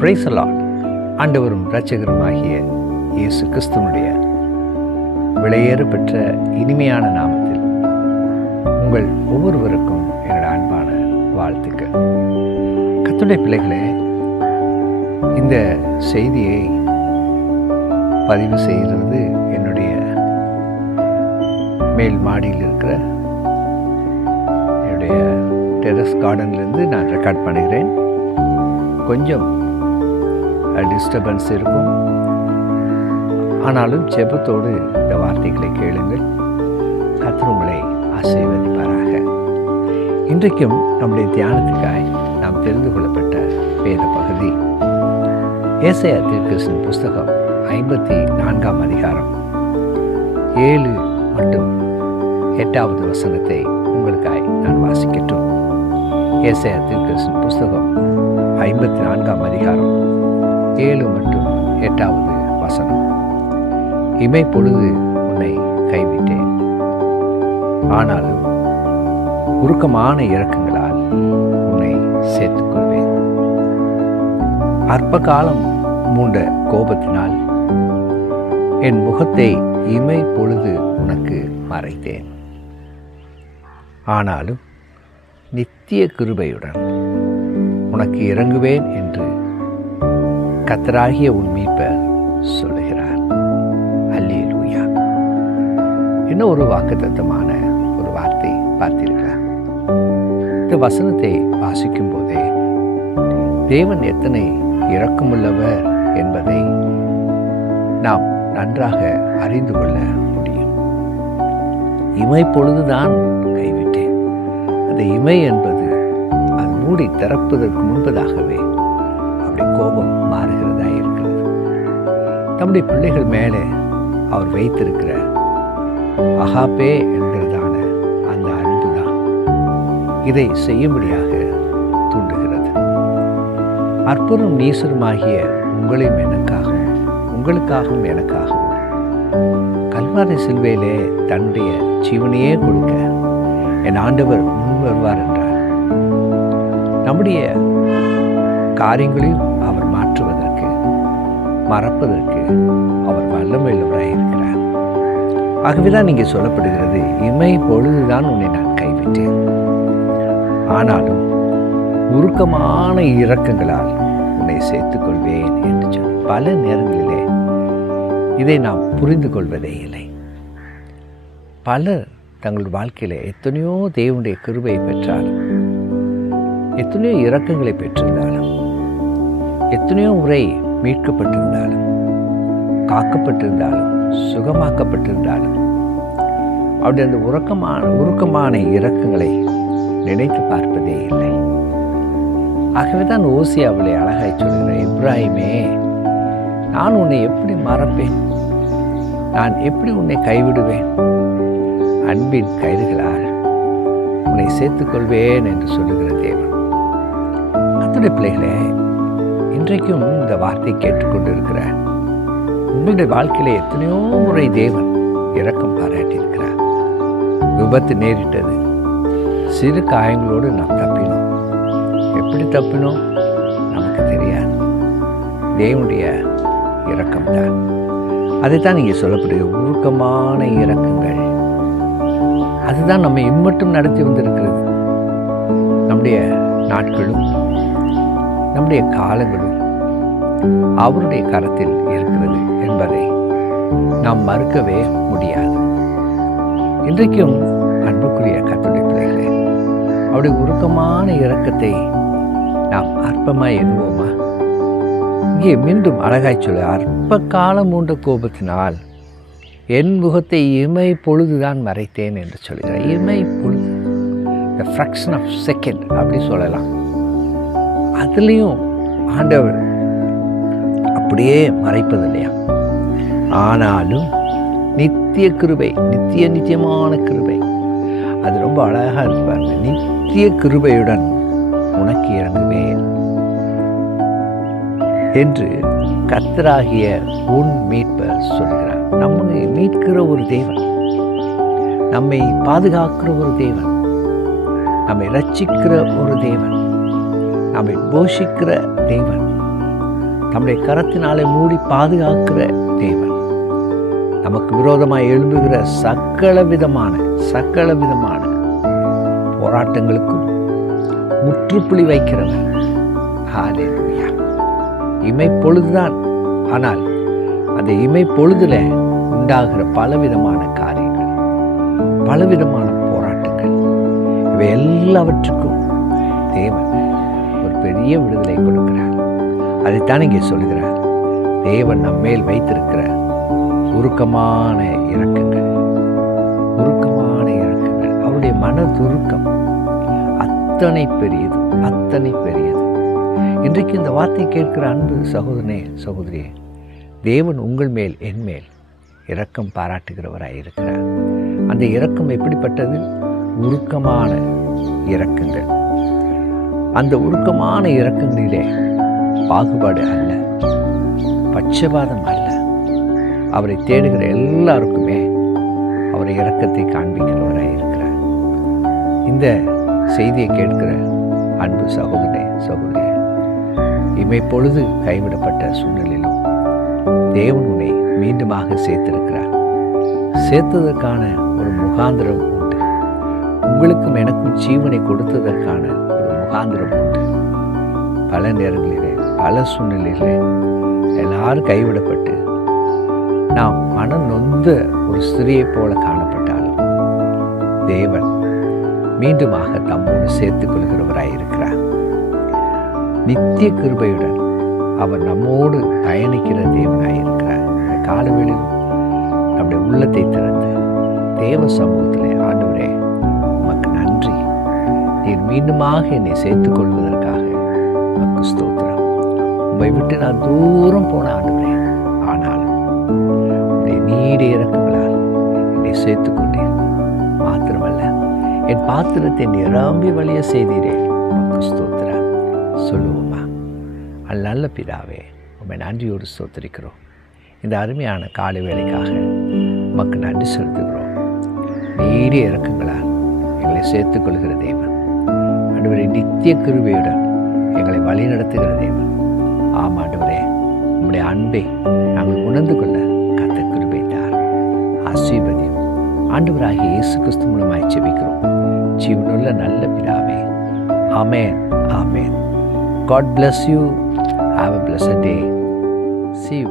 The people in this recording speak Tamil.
Praise the Lord. ஆண்டவரும் இரட்சகருமாகிய இயேசு கிறிஸ்துவினுடைய விலையேறு பெற்ற இனிமையான நாமத்தில் உங்கள் ஒவ்வொருவருக்கும் என்னோட அன்பான வாழ்த்துக்கள். கர்த்தருடைய பிள்ளைகளே, இந்த செய்தியை பதிவு செய்கிறது என்னுடைய மேல் மாடியில் இருக்கிற என்னுடைய டெரஸ் கார்டன்லேருந்து நான் ரெக்கார்ட் பண்ணுகிறேன். கொஞ்சம் டிஸ்டர்பன்ஸ் இருக்கும், ஆனாலும் ஜெபத்தோடு இந்த வார்த்தைகளை கேளுங்கள். கர்த்தர் உங்களை ஆசீர்வதிப்பாராக. இன்றைக்கும் நம்முடைய தியானத்துக்காய் நாம் தெரிந்து கொள்ளப்பட்ட வேத பகுதி ஏசாயா தீர்க்கதரிசியின் புஸ்தகம் 54ஆம் அதிகாரம் 7 மற்றும் 8வது வசனத்தை உங்களுக்காய் நான் வாசிக்கட்டும். ஏசாயா தீர்க்கதரிசியின் புஸ்தகம் 54ஆம் அதிகாரம் 7 மற்றும் 8வது வசனம். இமைப்பொழுது உன்னை கைவிட்டேன், ஆனாலும் உருக்கமான இரக்கங்களால் உன்னை சேர்த்துக்கொள்வேன். அற்ப காலம் மூண்ட கோபத்தினால் என் முகத்தை இமைப்பொழுது உனக்கு மறைத்தேன், ஆனாலும் நித்திய கிருபையுடன் உனக்கு இறங்குவேன் என்று கர்த்தராகிய உன் மீட்பர் சொல்லுகிறார். அல்லேலூயா. இன்னும் ஒரு வாக்குத்தத்தமான ஒரு வார்த்தை பார்த்தீர்களா? இந்த வசனத்தை வாசிக்கும் போதே தேவன் எத்தனை இரக்கமுள்ளவர் என்பதை நாம் நன்றாக அறிந்து கொள்ள முடியும். இமைப்பொழுதுதான் கைவிட்டேன். அந்த இமை என்பது அது மூடி திறப்பதற்கு முன்பதாகவே அப்படி கோபம் மாறுகிறதா இருக்கிறது. நம்முடைய பிள்ளைகள் மேலே அவர் வைத்திருக்கிற அகாப்பே என்கிறதான அந்த அன்பு தான் இதை செய்யும்படியாக தூண்டுகிறது. அற்புதம் நீசருமாகிய உங்களையும் உங்களுக்காகவும் எனக்காகவும் கல்வாரி சிலுவையிலே தன்னுடைய ஜீவனையே கொடுக்க என் ஆண்டவர் முன் வருவார் என்றார். நம்முடைய காரியங்களையும் அவர் மாற்றுவதற்கு, மறப்பதற்கு அவர் வல்லமையுள்ளவராக இருக்கிறார். ஆகவேதான் இங்கே சொல்லப்படுகிறது, இமை பொழுதுதான் உன்னை நான் கைவிட்டேன், ஆனாலும் உருக்கமான இரக்கங்களால் உன்னை சேர்த்துக்கொள்வேன் என்று சொல்லி பல நேரங்களிலே இதை நாம் புரிந்து கொள்வதே இல்லை. பலர் தங்கள் வாழ்க்கையிலே எத்தனையோ தேவனுடைய கிருபையை பெற்றாலும், எத்தனையோ இரக்கங்களை பெற்றிருந்தாலும், எத்தனையோ முறை மீட்கப்பட்டிருந்தாலும், காக்கப்பட்டிருந்தாலும், சுகமாக்கப்பட்டிருந்தாலும் அப்படி அந்த உருக்கமான இரக்கங்களை நினைத்து பார்ப்பதே இல்லை. ஆகவே தான் ஓசியாவிலே அழகாய் சொல்கிறேன், இப்ராஹிமே, நான் உன்னை எப்படி மறப்பேன்? நான் எப்படி உன்னை கைவிடுவேன்? அன்பின் கயிறுகளால் உன்னை சேர்த்துக்கொள்வேன் என்று சொல்லுகிற தேவன். கர்த்தருடைய பிள்ளைகளே, இன்றைக்கும் இந்த வார்த்தை கேட்டுக்கொண்டிருக்கிற உங்களுடைய வாழ்க்கையில எத்தனையோ முறை தேவன் இரக்கம் பாராட்டியிருக்கிறார். விபத்து நேரிட்டது, சிறு காயங்களோடு நாம் தப்பினோம். எப்படி தப்பினோம் நமக்கு தெரியாது. தேவனுடைய இரக்கம்தான். அதைத்தான் இங்கே சொல்லப்படுகிற உருக்கமான இரக்கங்கள். அதுதான் நம்ம இம்மட்டும் நடத்தி வந்திருக்கிறது. நம்முடைய நாட்களும் நம்முடைய காலங்களும் அவருடைய கரத்தில் இருக்கிறது என்பதை நாம் மறுக்கவே முடியாது. இன்றைக்கும் அன்புக்குரிய கர்த்தருடைய பிள்ளைகளே, அவருடைய உருக்கமான இரக்கத்தை நாம் அற்பமாய் எண்ணுவோமா? இங்கே மீண்டும் அழகாய் சொல்ல, அற்ப காலம் மூண்ட கோபத்தினால் என் முகத்தை இமை பொழுதுதான் மறைத்தேன் என்று சொல்கிறார். இமை பொழுது, the fraction of second அப்படி சொல்லலாம். அதுலேயும் ஆண்டவர் அப்படியே மறைப்பதில்லையா? ஆனாலும் நித்திய கிருபை, நித்தியமான கிருபை, அது ரொம்ப அழகாக இருக்கு பாருங்க. நித்திய கிருபையுடன் உனக்கு இறங்குவேன் என்று கர்த்தராகிய உன் மீட்பர் சொல்கிறார். நம்மை மீட்கிற ஒரு தேவன், நம்மை பாதுகாக்கிற ஒரு தேவன், நம்மை ரட்சிக்கிற ஒரு தேவன், நம்மை போஷிக்கிற தேவன், தம்முடைய கரத்தினாலே மூடி பாதுகாக்கிற தேவன். நமக்கு விரோதமாய் எழும்புகிற சகல விதமான போராட்டங்களுக்கும் முற்றுப்புள்ளி வைக்கிறவர். ஹல்லேலூயா. இமைப்பொழுதுதான், ஆனால் அந்த இமைப்பொழுதுல உண்டாகிற பலவிதமான காரியங்கள், பலவிதமான போராட்டங்கள், இவை எல்லாவற்றுக்கும் தேவன் ஒரு பெரிய விடுதலை கொடுக்கிறார். அதைத்தான் இங்கே சொல்கிறார். தேவன் நம்மேல் வைத்திருக்கிற உருக்கமான இரக்கங்கள், அவருடைய மனதுருக்கம் அத்தனை பெரியது. இன்றைக்கு இந்த வார்த்தை கேட்கிற அன்பு சகோதரனே, சகோதரியே, தேவன் உங்கள் மேல், என் மேல் இரக்கம் பாராட்டுகிறவராய் இருக்கிறார். அந்த இரக்கம் எப்படிப்பட்டது? உருக்கமான இரக்கங்கள். அந்த உருக்கமான இரக்கங்களிலே பாகுபாடு அல்ல, பட்சபாதம் அல்ல. அவரை தேடுகிற எல்லாருக்குமே அவரை இரக்கத்தை காண்பிக்கிறவராய் இருக்கிறார். இந்த செய்தியை கேட்கிற அன்பு சகோதரனே, சகோதரியே, இமைப்பொழுது கைவிடப்பட்ட சூழ்நிலையிலும் தேவன் உன்னை மீண்டுமாக சேர்த்திருக்கிறார். சேர்த்ததற்கான ஒரு முகாந்திரம் உண்டு. உங்களுக்கும் எனக்கும் ஜீவனை கொடுத்ததற்கான ஒரு முகாந்திரம் உண்டு. பல நேரங்களிலே, பல சூழ்நிலையிலே எல்லாரும் கைவிடப்பட்டு நாம் மனம் நொந்த ஒரு ஸ்திரியை போல காணப்பட்டாலும் தேவன் மீண்டுமாக தம்மோடு சேர்த்துக் கொள்கிறவராயிருக்கிறார். நித்திய கிருபையுடன் அவர் நம்மோடு பயணிக்கிற தேவனாயிருக்கிறார். இந்த காலவேளையிலும் நம்முடைய உள்ளத்தை திறந்து தேவ சமூகத்திலே, ஆண்டவரே உமக்கு நன்றி, நீர் மீண்டுமாக என்னை சேர்த்துக் கொள்வதற்காக உமக்கு ஸ்தோத்திரம். உம்மை விட்டு நான் தூரம் போன ஆண்டவரே, ஆனாலும் உடைய நீடிய இரக்கங்களால் என்னை சேர்த்துக் கொண்டேன். மாத்திரமல்ல, என் பாத்திரத்தை நிரம்பி வழிய செய்தீரே, உமக்கு ஸ்தோத்திரம். சொல்லுவோமா? நல்ல பிதாவே, உம்மை நன்றியோடு ஸ்தோத்திரிக்கிறோம். இந்த அருமையான காலை வேளைக்காக உமக்கு நன்றி செலுத்துகிறோம். நீடிய இரக்கங்களால் எங்களை சேர்த்துக் கொள்கிற தேவன், ஆண்டவரே, நித்திய கிருபையுடன் எங்களை வழி நடத்துகிற தேவன். ஆம் ஆண்டவரே, உம்முடைய அன்பை நாங்கள் உணர்ந்து கொள்ள கர்த்தர் கிருபை தார். ஆசீர்வதியும் ஆண்டவராகிய இயேசு கிறிஸ்து மூலமாய் ஜெபிக்கிறோம் ஜீவனுள்ள நல்ல பிதாவே. ஆமென், ஆமென். God bless you. Have a blessed day. See you.